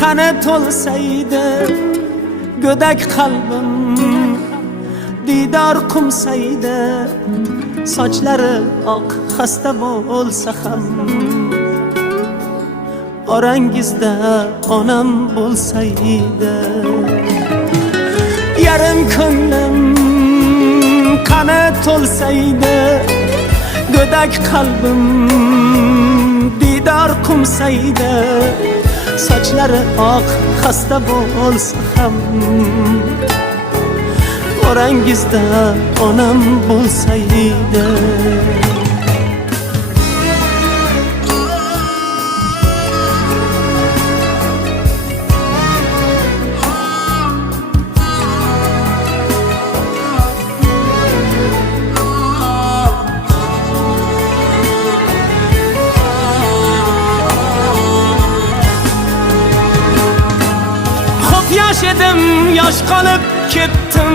kanat olsaydı gödek kalbim, didar kumsaydı saçları ak hasta bo'lsa ham, orangizda onam bo'lsaydi. Yarim ko'nglim kanat olsaydı gödek kalbim, didar kumsaydı saçları ak hasta bo'lsa ham, orangizda onam bo'lsaydi. Yosh edim, yosh qolib ketdim,